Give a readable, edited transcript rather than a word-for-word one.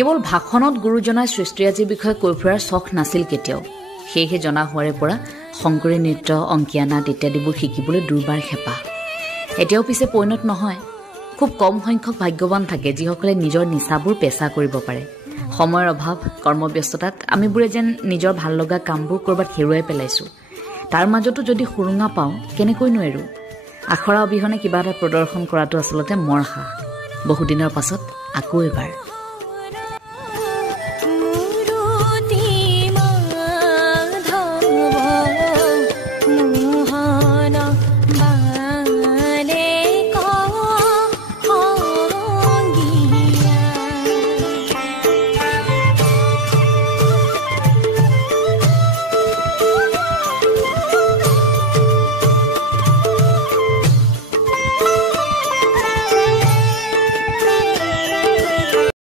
কেৱল ভাষণত গুৰুজনাই সৃষ্টিৰাজিৰ বিষয়ে কৈ ফুৰাৰ চখ নাছিল কেতিয়াও। সেয়েহে জনা হোৱাৰে পৰা শংকৰী নৃত্য, অংকীয়া নাট ইত্যাদিবোৰ শিকিবলৈ দুৰ্বাৰ হেঁপাহ। এতিয়াও পিছে পৰিণত নহয়। খুব কম সংখ্যক ভাগ্যৱান থাকে যিসকলে নিজৰ নিচাবোৰ পেচা কৰিব পাৰে। সময়ৰ অভাৱ, কৰ্মব্যস্ততাত আমিবোৰে যেন নিজৰ ভাল লগা কামবোৰ ক'ৰবাত হেৰুৱাই পেলাইছোঁ। তাৰ মাজতো যদি সুৰুঙা পাওঁ কেনেকৈনো এৰো। আখৰা অবিহনে কিবা এটা প্ৰদৰ্শন কৰাটো আচলতে মোৰ আশা। বহুদিনৰ পাছত আকৌ এবাৰ